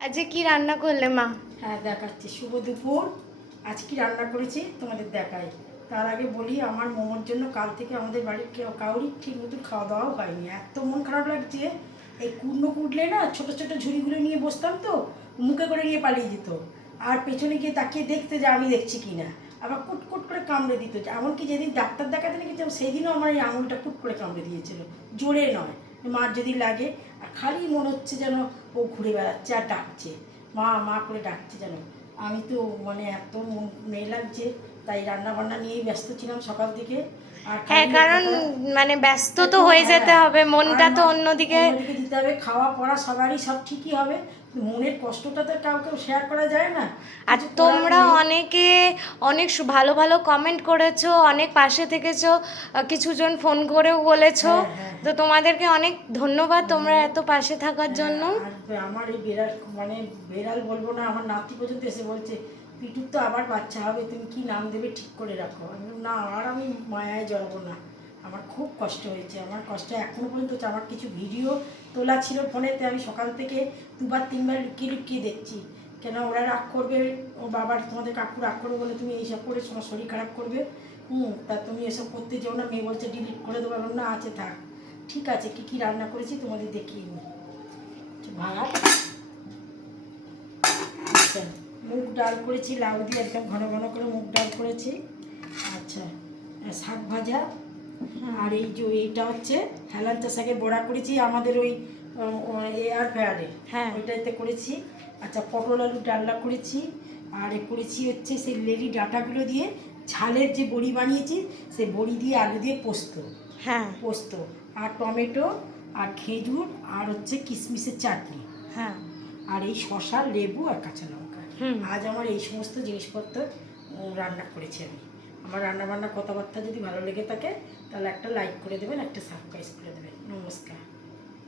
আজকে কি রান্না করলে মা? হ্যাঁ দেখাচ্ছি। শুভ দুপুর। আজ কি রান্না করেছি তোমাদের দেখাই। তার আগে বলি, আমার মোমোর জন্য কাল থেকে আমাদের বাড়ির কাউরই ঠিক মতো খাওয়া দাওয়াও হয়নি। এত মন খারাপ লাগছে। এই কুটনো কুটলে না, ছোটো ছোটো ঝুড়িগুলো নিয়ে বসতাম তো, মুখে করে নিয়ে পালিয়ে যেত। আর পেছনে গিয়ে তাকিয়ে দেখতে যে আমি দেখছি কি না, আবার কুট কুট করে কামড়ে দিত। এমনকি যেদিন ডাক্তার দেখাতে নিয়ে গেছিলাম সেদিনও আমার এই আঙুলটা কুট করে কামড়ে দিয়েছিল, জোরে নয়। মার যদি লাগে, আর খালি মনে হচ্ছে যেন ও ঘুরে বেড়াচ্ছে আর ডাকছে, মা মা করে ডাকছে যেন। আমি তো মানে এত মন মেয়ে লাগছে, তাই রান্না বান্না নিয়েই ব্যস্ত ছিলাম সকাল থেকে। আর হ্যাঁ, খালি কারণ মানে ব্যস্ত তো হয়ে যেতে হবে, মনটা তো অন্যদিকে। অন্যদিকে দিতে হবে। খাওয়া পড়া সবারই সব ঠিকই হবে, মনের কষ্টটা তো কাউকে শেয়ার করা যায় না। আর কিছু করার তোমরা নেই। অনেকে অনেক ভালো ভালো কমেন্ট করেছো, অনেক পাশে থেকেছো, কিছুজন ফোন করেও বলেছো। হ্যাঁ হ্যাঁ তো হ্যাঁ, তোমাদেরকে অনেক ধন্যবাদ তোমরা ধন্যবাদ। এত পাশে থাকার জন্য। আর আমার এই বেড়াল, মানে বেড়াল বলবো না, আমার নাতি পর্যন্ত এসে বলছে, পিটুর তো আবার বাচ্চা হবে, তুমি কি নাম দেবে ঠিক করে রাখো। আমি বললাম, না আর আমি মায়ায় জড়াবো না। আমার খুব কষ্ট হয়েছে, আমার কষ্ট এখনও পর্যন্ত হচ্ছে। আমার কিছু ভিডিও তোলা ছিল ফোনেতে, আমি সকাল থেকে দুবার তিনবার লুকিয়ে লুকিয়ে দেখছি। কেন ওরা রাগ করবে, ও বাবার তোমাদের কাকু রাগ করবে বলে তুমি এইসব করে তোমার শরীর খারাপ করবে। তা তুমি এসব করতে যেও না। মেয়ে বলছে ডিলিট করে দেবো। বললাম, না আছে থাক। ঠিক আছে, কী কী রান্না করেছি তোমাদের দেখিয়ে নিই। ভাত, আচ্ছা, মুগ ডাল করেছি, লাউ দিয়ে একদম ঘন ঘন করে মুগ ডাল করেছি। আচ্ছা, শাক ভাজা। আর এই যে এইটা হচ্ছে হেলাঞ্চা শাকের বড়া করেছি, আমাদের ওই এয়ার ফ্রায়ারে, হ্যাঁ ওইটাতে করেছি। আচ্ছা, পটল আলু ডালনা করেছি। আর এ করেছি হচ্ছে সেই লেরি ডাঁটাগুলো দিয়ে ঝালের যে বড়ি বানিয়েছি, সেই বড়ি দিয়ে আলু দিয়ে পোস্ত। হ্যাঁ পোস্ত আর টমেটো আর খেজুর আর হচ্ছে কিশমিশের চাটনি। হ্যাঁ। আর এই শসা, লেবু আর কাঁচা লঙ্কা। হুম। আজ আমার এই সমস্ত জিনিসপত্র রান্না করেছি আমি। আমার রান্নাবান্না কথাবার্তা যদি ভালো লেগে থাকে, তাহলে একটা লাইক করে দেবেন, একটা সাবস্ক্রাইব করে দেবেন। নমস্কার।